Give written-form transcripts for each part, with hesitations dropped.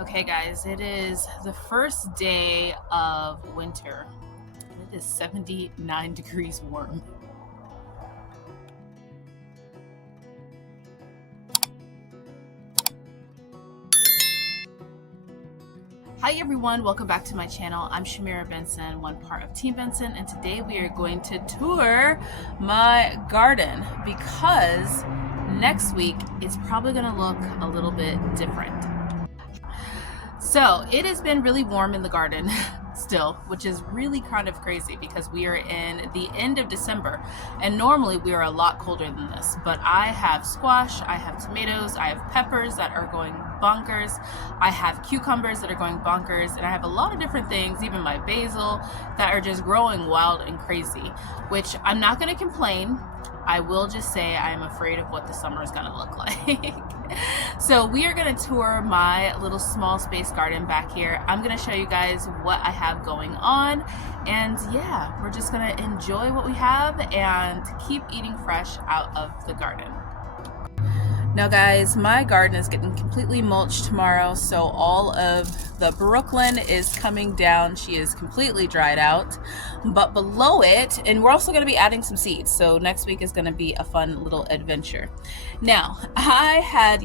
Okay, guys, it is the first day of winter. It is 79 degrees warm. Hi everyone, welcome back to my channel. I'm Shamira Benson, one part of Team Benson, and today we are going to tour my garden because next week it's probably going to look a little bit different. So it has been really warm in the garden still, which is really kind of crazy because we are in the end of December and normally we are a lot colder than this, but I have squash, I have tomatoes, I have peppers that are going bonkers, I have cucumbers that are going bonkers, and I have a lot of different things, even my basil, that are just growing wild and crazy, which I'm not going to complain. I will just say I am afraid of what the summer is going to look like. So we are going to tour my little small space garden back here. I'm going to show you guys what I have going on, and yeah, we're just going to enjoy what we have and keep eating fresh out of the garden. Now guys, my garden is getting completely mulched tomorrow, so all of the Brooklyn is coming down. She is completely dried out, but below it, and we're also going to be adding some seeds, so next week is going to be a fun little adventure. Now, I had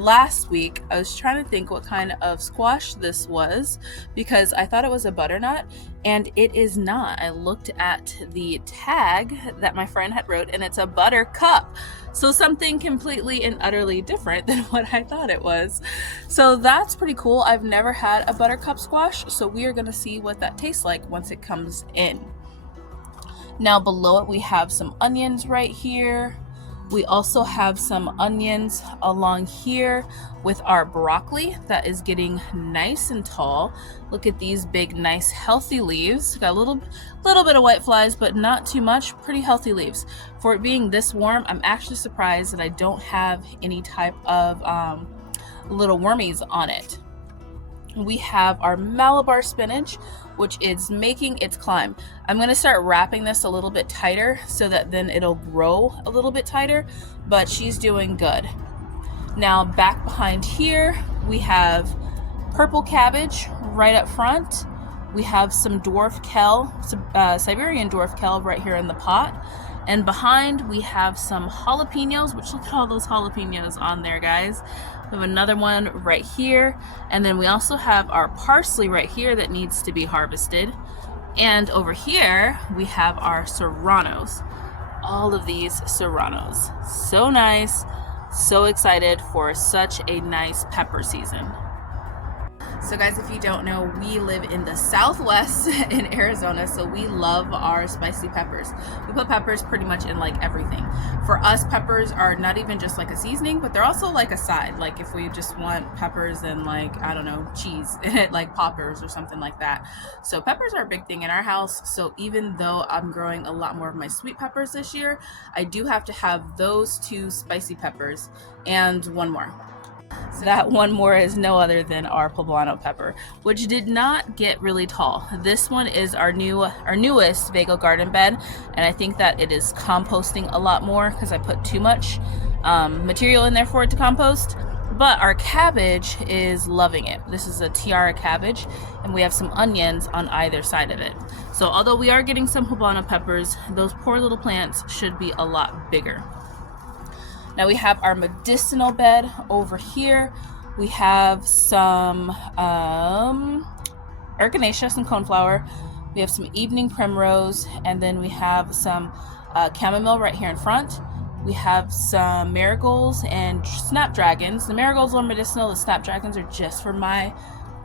last week, I was trying to think what kind of squash this was because I thought it was a butternut, and it is not. I looked at the tag that my friend had wrote, and it's a buttercup. So something completely and utterly different than what I thought it was. So that's pretty cool. I've never had a buttercup squash, so we are gonna see what that tastes like once it comes in. Now below it we have some onions right here. We also have some onions along here with our broccoli that is getting nice and tall. Look at these big, nice, healthy leaves. Got a little bit of white flies, but not too much. Pretty healthy leaves. For it being this warm, I'm actually surprised that I don't have any type of little wormies on it. We have our Malabar spinach, which is making its climb. I'm going to start wrapping this a little bit tighter so that then it'll grow a little bit tighter, but she's doing good. Now back behind here, we have purple cabbage right up front. We have some dwarf kale, Siberian dwarf kale right here in the pot. And behind we have some jalapenos, which look at all those jalapenos on there, guys. We have another one right here. And then we also have our parsley right here that needs to be harvested. And over here, we have our serranos. All of these serranos. So nice. So excited for such a nice pepper season. So guys, if you don't know, we live in the Southwest in Arizona, so we love our spicy peppers. We put peppers pretty much in like everything. For us, peppers are not even just like a seasoning, but they're also like a side. Like if we just want peppers and like, I don't know, cheese in it, like poppers or something like that. So peppers are a big thing in our house. So even though I'm growing a lot more of my sweet peppers this year, I do have to have those two spicy peppers and one more. So that one more is no other than our poblano pepper, which did not get really tall. This one is our newest Vego garden bed, and I think that it is composting a lot more because I put too much material in there for it to compost. But our cabbage is loving it. This is a tiara cabbage, and we have some onions on either side of it. So although we are getting some poblano peppers, those poor little plants should be a lot bigger. Now we have our medicinal bed over here. We have some echinacea, some coneflower. We have some evening primrose, and then we have some chamomile right here in front. We have some marigolds and snapdragons. The marigolds are medicinal. The snapdragons are just for my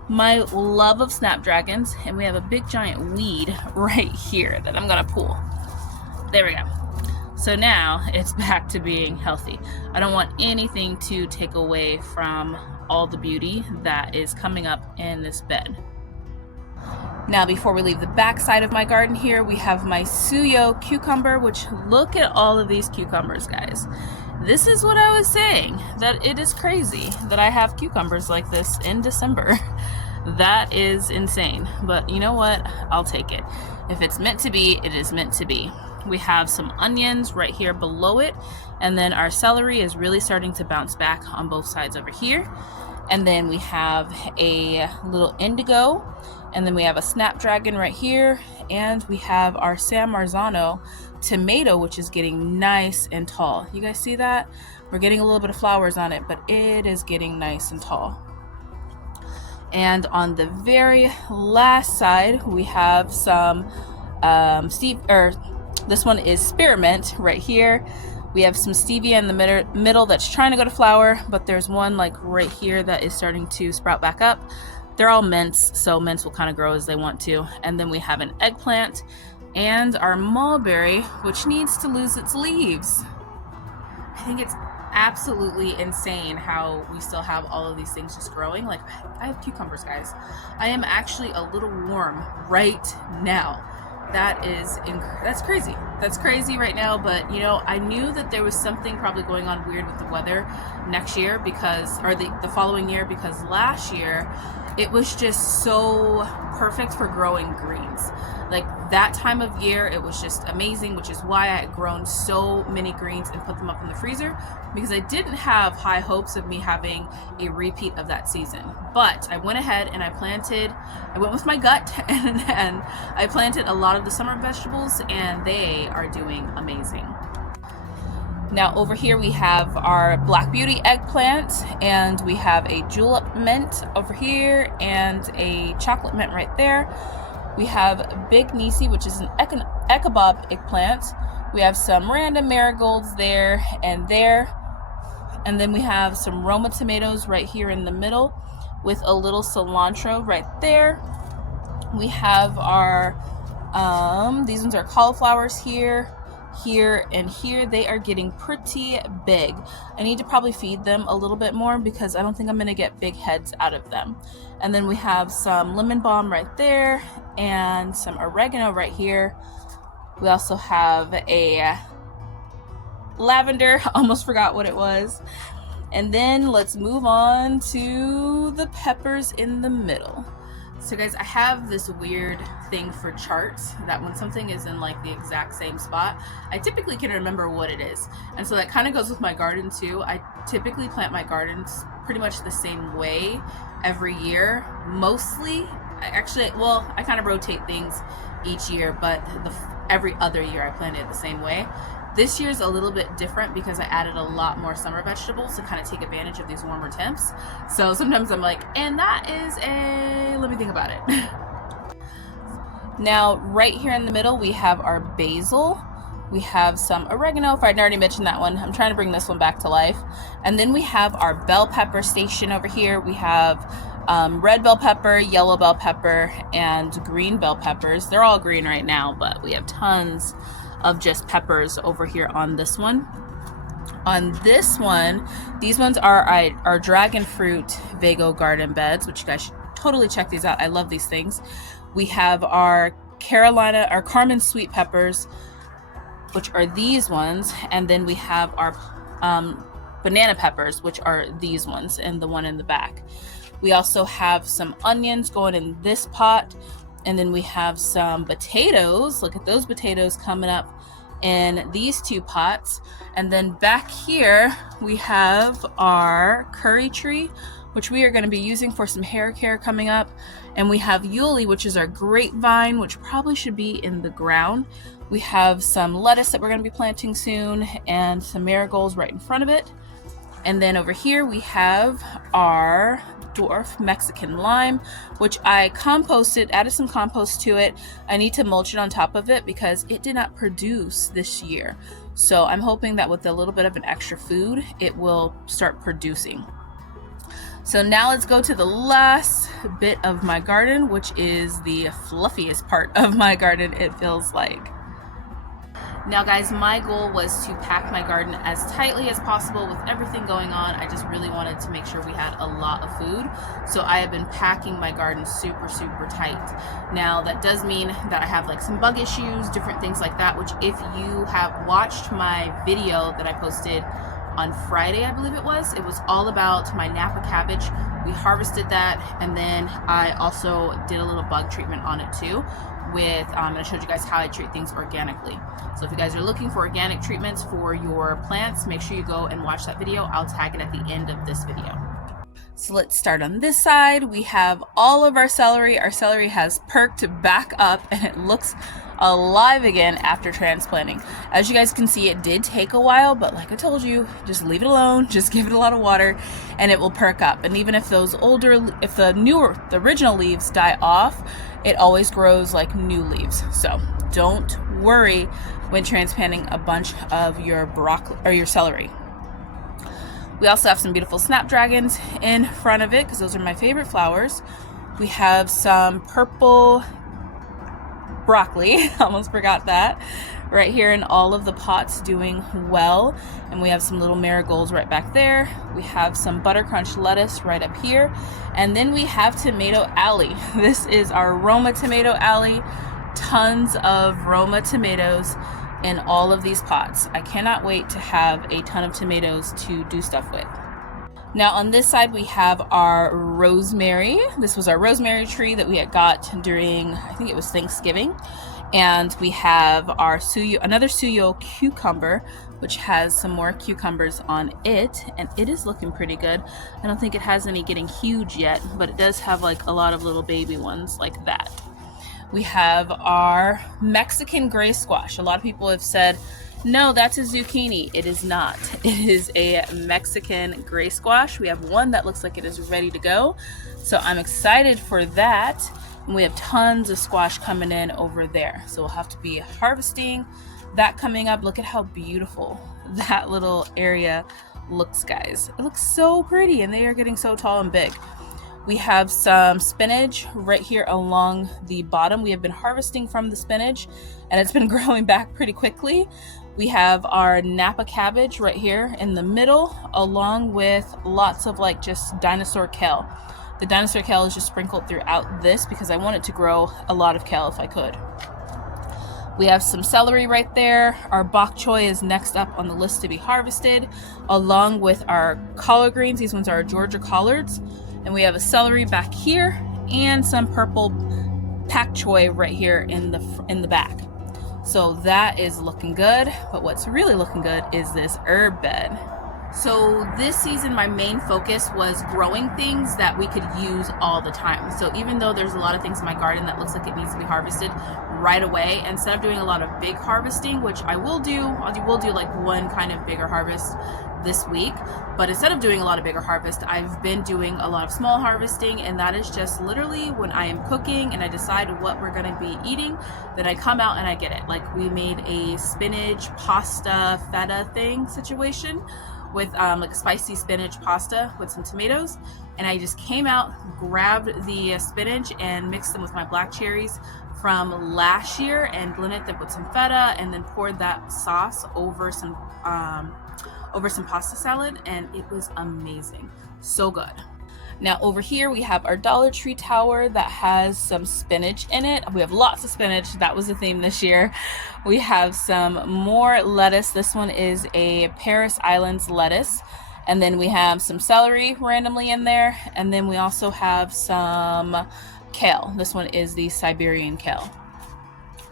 love of snapdragons. And we have a big giant weed right here that I'm gonna pull. There we go. So now it's back to being healthy. I don't want anything to take away from all the beauty that is coming up in this bed. Now before we leave the back side of my garden here, we have my suyo cucumber, which look at all of these cucumbers, guys. This is what I was saying, that it is crazy that I have cucumbers like this in December. That is insane, but you know what? I'll take it. If it's meant to be, it is meant to be. We have some onions right here below it, and then our celery is really starting to bounce back on both sides over here. And then we have a little indigo, and then we have a snapdragon right here, and we have our San Marzano tomato, which is getting nice and tall. You guys see that? We're getting a little bit of flowers on it, but it is getting nice and tall. And on the very last side, we have some this one is spearmint right here. We have some stevia in the middle that's trying to go to flower, but there's one like right here that is starting to sprout back up. They're all mints, so mints will kind of grow as they want to. And then we have an eggplant and our mulberry, which needs to lose its leaves. I think it's absolutely insane how we still have all of these things just growing. Like, I have cucumbers, guys. I am actually a little warm right now. That's crazy. That's crazy right now, but you know, I knew that there was something probably going on weird with the weather next year or the following year, because last year it was just so perfect for growing greens. Like that time of year, it was just amazing, which is why I had grown so many greens and put them up in the freezer, because I didn't have high hopes of me having a repeat of that season. But I went ahead and I went with my gut and I planted a lot of the summer vegetables, and they are doing amazing. Now over here we have our Black Beauty eggplant, and we have a julep mint over here and a chocolate mint right there. We have Big Nisi, which is an echabab eggplant. We have some random marigolds there and there. And then we have some Roma tomatoes right here in the middle with a little cilantro right there. We have our, these ones are cauliflowers here, and here. They are getting pretty big. I need to probably feed them a little bit more because I don't think I'm gonna get big heads out of them. And then we have some lemon balm right there and some oregano right here. We also have a lavender, almost forgot what it was. And then let's move on to the peppers in the middle. So guys, I have this weird thing for charts that when something is in like the exact same spot, I typically can remember what it is. And so that kind of goes with my garden too. I typically plant my gardens pretty much the same way every year. Mostly, I kind of rotate things each year, but every other year I plant it the same way. This year's a little bit different because I added a lot more summer vegetables to kind of take advantage of these warmer temps. So sometimes I'm like, and that is let me think about it. Now, right here in the middle, we have our basil. We have some oregano, if I'd already mentioned that one. I'm trying to bring this one back to life. And then we have our bell pepper station over here. We have red bell pepper, yellow bell pepper, and green bell peppers. They're all green right now, but we have tons of just peppers over here on this one. On this one, these ones are our dragon fruit Vego garden beds, which you guys should totally check these out. I love these things. We have our Carmen sweet peppers, which are these ones, and then we have our banana peppers, which are these ones, and the one in the back. We also have some onions going in this pot. And then we have some potatoes. Look at those potatoes coming up in these two pots. And then back here, we have our curry tree, which we are going to be using for some hair care coming up. And we have Yuli, which is our grapevine, which probably should be in the ground. We have some lettuce that we're going to be planting soon, and some marigolds right in front of it. And then over here, we have our dwarf Mexican lime, which I composted, added some compost to it. I need to mulch it on top of it because it did not produce this year. So I'm hoping that with a little bit of an extra food, it will start producing. So now let's go to the last bit of my garden, which is the fluffiest part of my garden, it feels like. Now guys, my goal was to pack my garden as tightly as possible with everything going on. I just really wanted to make sure we had a lot of food. So I have been packing my garden super, super tight. Now that does mean that I have like some bug issues, different things like that, which if you have watched my video that I posted on Friday, I believe it was all about my Napa cabbage. We harvested that, and then I also did a little bug treatment on it too. And I showed you guys how I treat things organically. So if you guys are looking for organic treatments for your plants, make sure you go and watch that video. I'll tag it at the end of this video. So let's start on this side. We have all of our celery. Our celery has perked back up and it looks alive again after transplanting. As you guys can see, it did take a while, but like I told you, just leave it alone, just give it a lot of water and it will perk up. And even if those the original leaves die off, it always grows like new leaves. So don't worry when transplanting a bunch of your broccoli or your celery. We also have some beautiful snapdragons in front of it because those are my favorite flowers. We have some purple broccoli, almost forgot that, right here in all of the pots doing well. And we have some little marigolds right back there. We have some butter crunch lettuce right up here. And then we have tomato alley. This is our Roma tomato alley. Tons of Roma tomatoes in all of these pots. I cannot wait to have a ton of tomatoes to do stuff with. Now on this side we have our rosemary. This was our rosemary tree that we had got during, I think it was Thanksgiving. And we have our another suyo cucumber, which has some more cucumbers on it, and it is looking pretty good. I don't think it has any getting huge yet, but it does have like a lot of little baby ones like that. We have our Mexican gray squash. A lot of people have said, no, that's a zucchini. It is not. It is a Mexican gray squash. We have one that looks like it is ready to go. So I'm excited for that. And we have tons of squash coming in over there. So we'll have to be harvesting that coming up. Look at how beautiful that little area looks, guys. It looks so pretty and they are getting so tall and big. We have some spinach right here along the bottom. We have been harvesting from the spinach and it's been growing back pretty quickly. We have our Napa cabbage right here in the middle, along with lots of like just dinosaur kale. The dinosaur kale is just sprinkled throughout this because I wanted to grow a lot of kale if I could. We have some celery right there. Our bok choy is next up on the list to be harvested, along with our collard greens. These ones are our Georgia collards. And we have a celery back here and some purple pak choy right here in the back. So that is looking good. But what's really looking good is this herb bed. So this season, my main focus was growing things that we could use all the time. So even though there's a lot of things in my garden that looks like it needs to be harvested right away, instead of doing a lot of big harvesting, which I will do, we'll do like one kind of bigger harvest this week. But instead of doing a lot of bigger harvest, I've been doing a lot of small harvesting, and that is just literally when I am cooking and I decide what we're gonna be eating, then I come out and I get it. Like we made a spinach pasta feta thing situation with like spicy spinach pasta with some tomatoes, and I just came out, grabbed the spinach and mixed them with my black cherries from last year and blended them with some feta, and then poured that sauce over some pasta salad, and it was amazing. So good. Now over here we have our Dollar Tree tower that has some spinach in it. We have lots of spinach. That was the theme this year. We have some more lettuce. This one is a Paris Islands lettuce. And then we have some celery randomly in there. And then we also have some kale. This one is the Siberian kale.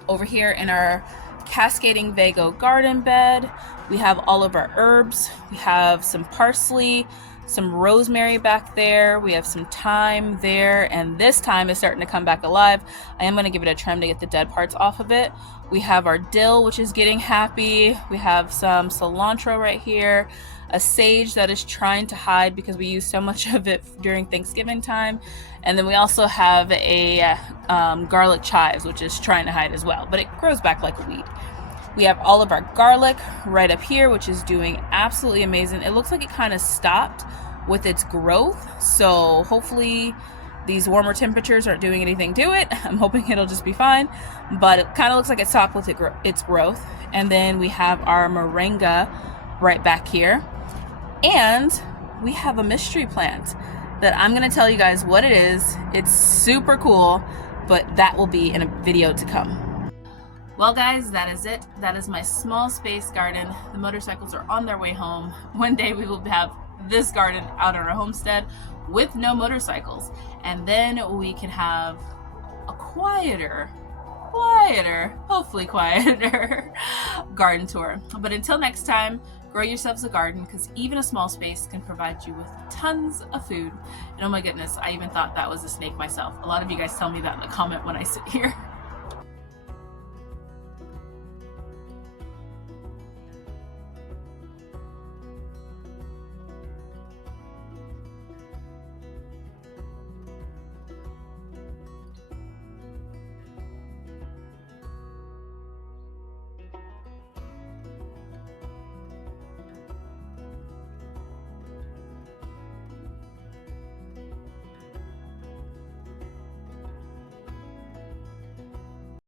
Over here in our cascading Vego garden bed, we have all of our herbs. We have some parsley, some rosemary back there. We have some thyme there, and this thyme is starting to come back alive. I am going to give it a trim to get the dead parts off of it. We have our dill, which is getting happy. We have some cilantro right here, a sage that is trying to hide because we use so much of it during Thanksgiving time. And then we also have a garlic chives, which is trying to hide as well, but it grows back like a weed. We have all of our garlic right up here, which is doing absolutely amazing. It looks like it kind of stopped with its growth, so hopefully these warmer temperatures aren't doing anything to it. I'm hoping it'll just be fine, but it kind of looks like it stopped with its growth. And then we have our moringa right back here, and we have a mystery plant that I'm going to tell you guys what it is. It's super cool, but that will be in a video to come. Well guys, that is it. That is my small space garden. The motorcycles are on their way home. One day we will have this garden out on our homestead with no motorcycles, and then we can have a quieter, hopefully quieter garden tour. But until next time, grow yourselves a garden, because even a small space can provide you with tons of food. And oh my goodness, I even thought that was a snake myself. A lot of you guys tell me that in the comment when I sit here.